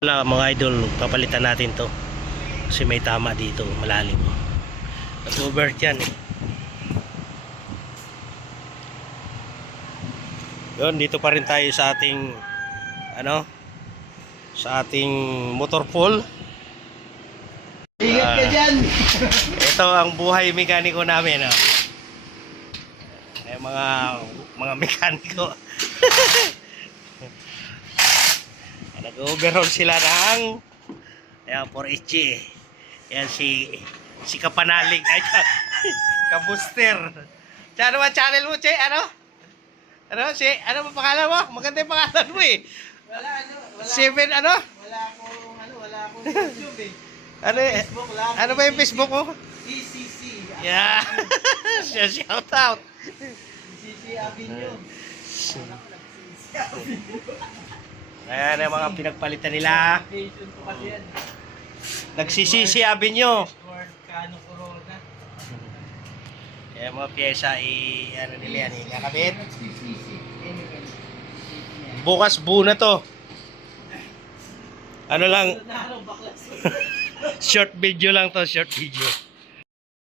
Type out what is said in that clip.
Wala mga idol, papalitan natin to kasi may tama dito, malalim. Nag-overt yan eh. Yun, dito pa rin tayo sa ating sa ating motor pool. Ingat ka dyan! Ito ang buhay mekaniko namin. Mga mekaniko. Nag-overhaul sila ng ayan, 4HG. Ayan si Kapanalig. Ay, Kabuster. Ano ba channel mo, Che? Ano ba pangalan mo? Maganda yung pangalan mo eh. Wala akong YouTube eh. Facebook lang. Ano ba yung Facebook mo? ECC. Yeah. Shout out. ECC Avenue. Ayan ang mga pinagpalitan nila. Application ko kasi yan. Nagsisisi Avenue. Edward Cano Corona. Ayan mga pyesa ano nila yan, ikakabit. Bukas buo na to. Ano lang, short video lang to, short video.